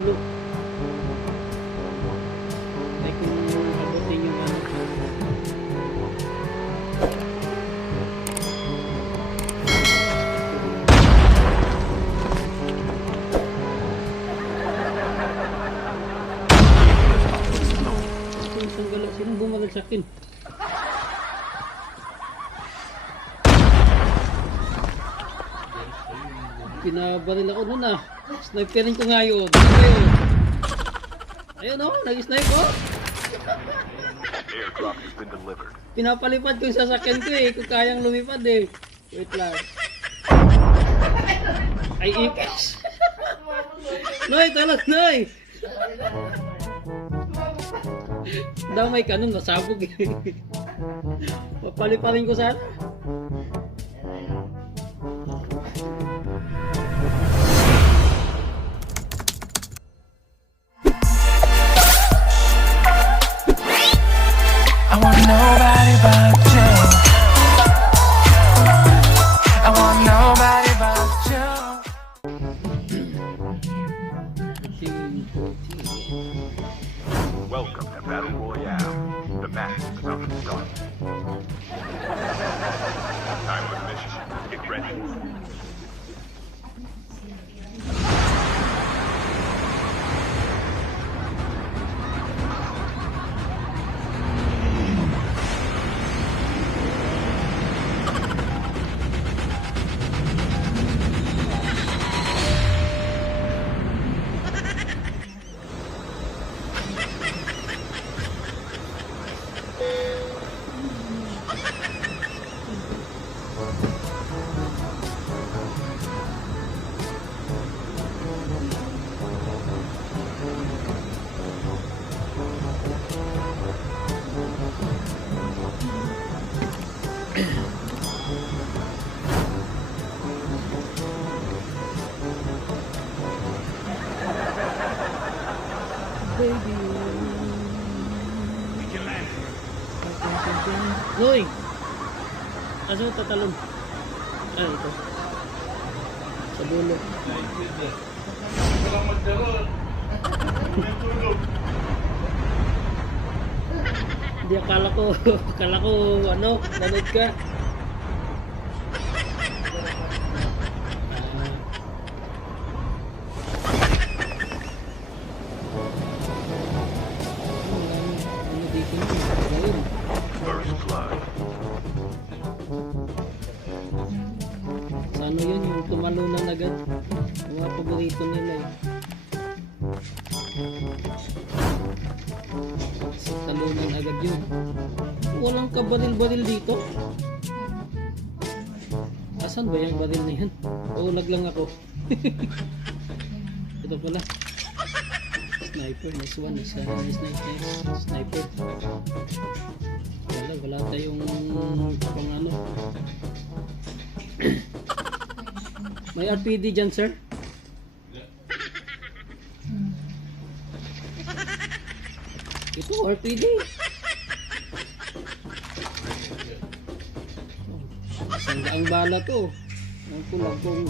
Ano. Galaw. Sino bumagal sa akin? Pinabaril ako nun ah. Sniperin ko nga yun. Ayun. Ayun oh, nag-snipe oh. Airdrop has been delivered. Pinapalipad ko yung sasakyan ko eh. Kung kayang lumipad eh. Wait lang. Ay, ipis. Noy, talag, Noy. Daw may kanon, nasabog eh. Papaliparin ko sana. Welcome to Battle Royale. The match is about to start. Time mission. Get ready. Mo tatalon? Ah, ito. Sa dulo. Hindi, akala ko, akala ko, ano, nanood ka. Yun, yung tumalunan agad. Mga paborito nila eh. Talunan agad yun. Walang kabaril-baril dito. Asan ba yung baril na yan? O lang ako. Ito pala. Sniper, nice one. Nice, nice, nice. Sniper. Wala, wala tayong pang ano. May RPD dyan, sir? Ito, RPD. Isang daang bala to. Ang kulang kung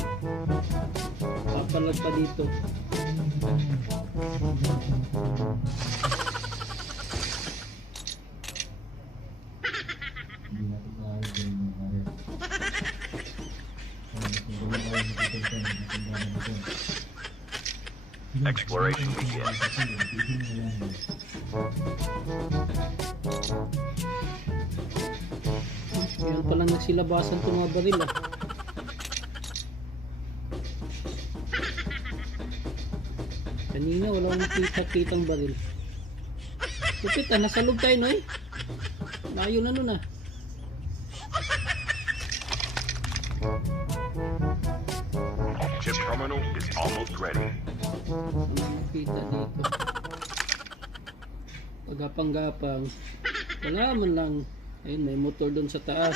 papalag pa dito. Exploration begins. Ngayon pa lang nagsilabasan itong mga baril ah. Kanina wala akong kita-kitang baril. Kupit ah, nasa loob tayo noy. Layo na nun ah. Pagapang-gapang. Wala man lang. Ayun, may motor doon sa taas.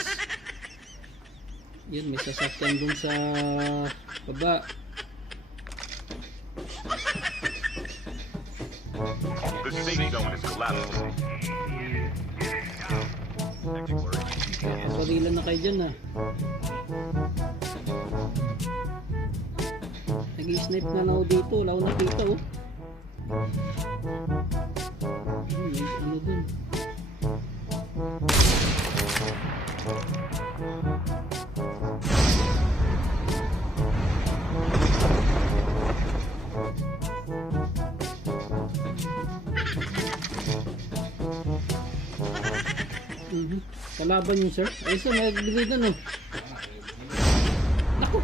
Yun, may sasakyan doon sa baba. The safe zone is collapsing. Exploration begins. Parilan na kayo dyan ah. Nag-snipe na lang dito. Wala akong nakita oh. Kalaban yun, sir. Ay, sir, nagbigay doon, oh. Naku!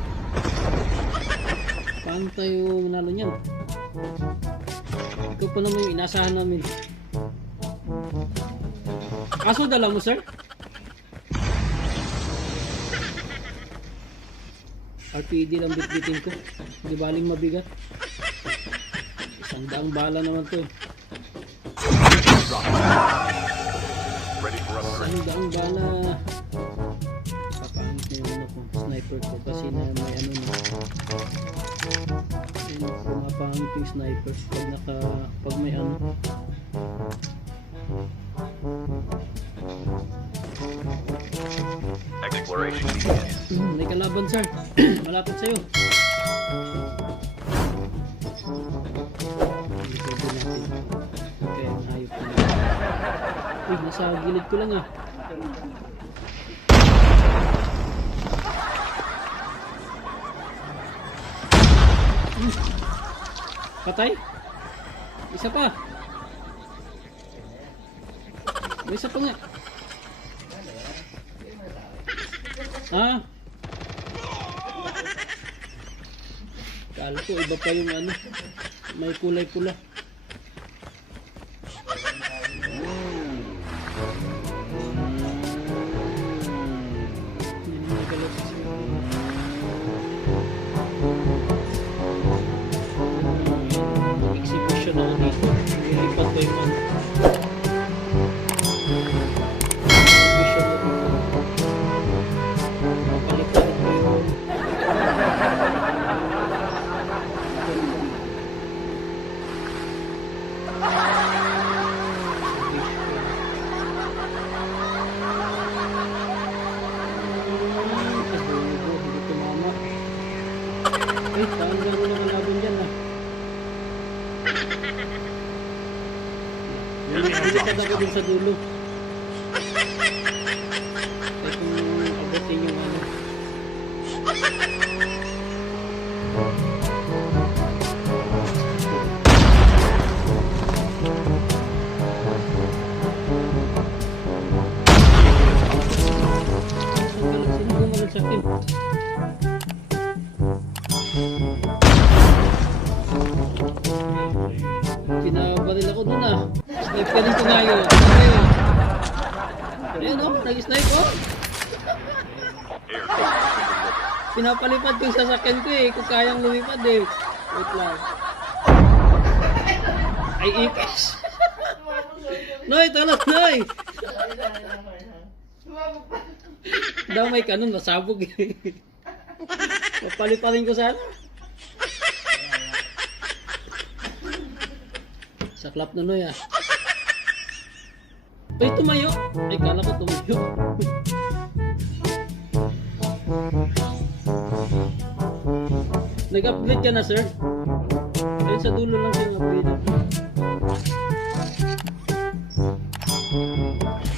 Paano tayo manalo niyan? Ikaw pa naman yung inasahan namin. Kaso dala mo, sir? RPD lang bitbitin ko. Hindi baling mabigat. Isang daang bala naman to eh. Daang bala. Papaanit na yung ano ko, sniper ko kasi na may ano na. Ayun, pumapangit yung sniper pag naka, pag may ano. Exploration. Hmm, may kalaban sir. Malapit sa'yo. Uy, nasa gilid ko lang ah. Hmm. Patay? Isa pa. May isa pa nga. Ah. Kala ko iba pa yung ano. May kulay pula. Lumipad ako dun sa dulo. Ay kung abutin yung ano. Sa akin? Pinabaril ako dun ah. Ka rin ko nga yun. Ayun. Oh, nag-snipe oh. Been delivered. Pinapalipad ko yung sasakyan ko eh, kung kayang lumipad eh. Wait lang. Ay, ipis. Noy, talot, Noy! Daw may kanon, nasabog eh. Papaliparin ko sana. Saklap na Noy ah. Ay, tumayo! Ay, kala ko tumayo. Nag-upgrade ka na, sir? Ayun sa dulo lang siya nag-upgrade.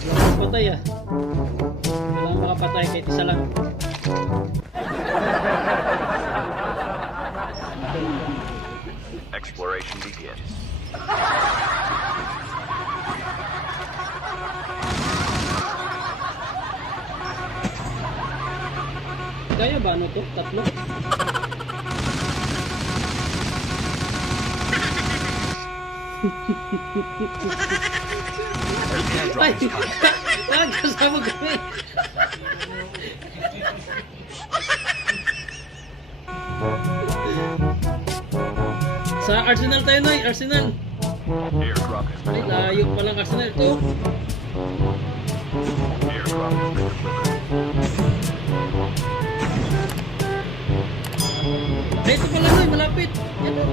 Wala patay ah. Wala makapatay kahit isa lang. Exploration begins. Kaya ba ano to? Tatlo? Ay! Nagkasama kami! Sa Arsenal tayo, Noy! Arsenal! Ay, layo palang Arsenal. Ito! Airdrop ito pala, Noy! Malapit! Yan o!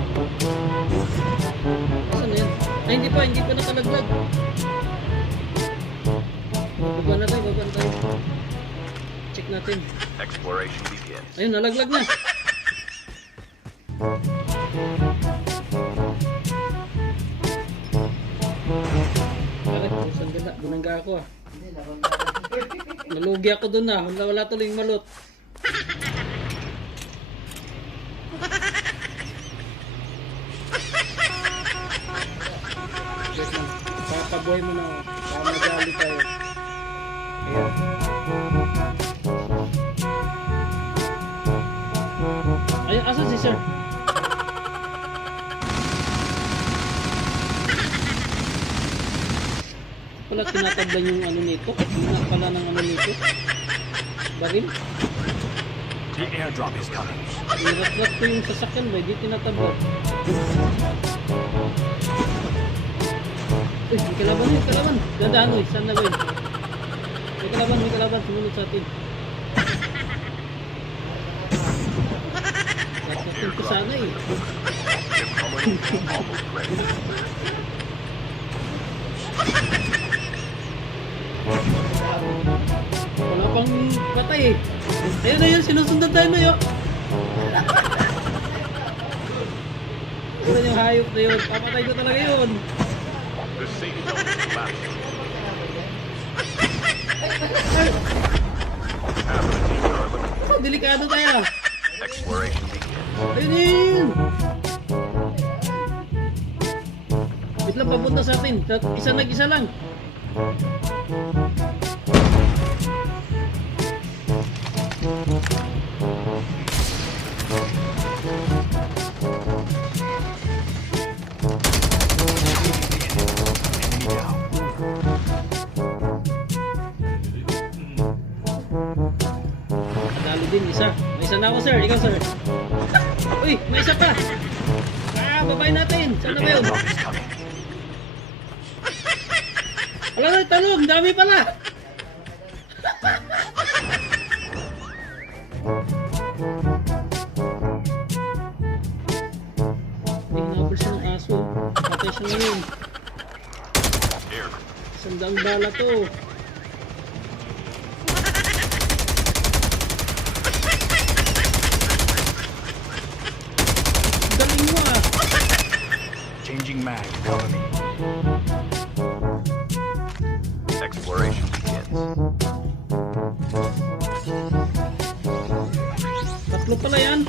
Saan na yan? Ay, hindi pa, hindi pa nakalaglag. Baba na tayo, baba na tayo. Check natin. Exploration begins. Ayun, nalaglag na. Bakit? Saan gala? Bunangga ako ah. Nalugi ako dun ah. Wala, wala tuloy yung malot. Papabuhay mo na. Para magali tayo. Ayan. Ay, asan si sir? Pala tinatablan yung ano nito. Yung pala ng ano nito. Baril. The airdrop is coming. Irat-rat ko yung sasakyan ba? Hindi tinatablan. Uy, may kalaban, may kalaban. Dandaan, uy. Saan na ba yun? May kalaban, may kalaban. Sumunod sa atin. Tatakil ko sana eh. Wala pang patay eh. Ayun na yun, sinusundan tayo na yun. Ayun yung hayop na yun. Papatay ko talaga yun. The zone is. Oh, delikado tayo. Exploration begins. Ayun yun. Wait lang, papunta sa atin. Isa nag-isa lang. Isa. Na ako, sir. Ikaw, sir. Uy, may isa pa. Ah, babay natin. Saan na ba yun? Wala na, talong. Dami pala. Siya ng aso. Patay siya ngayon. Daang bala to. Exploration begins. Tatlo pala yan.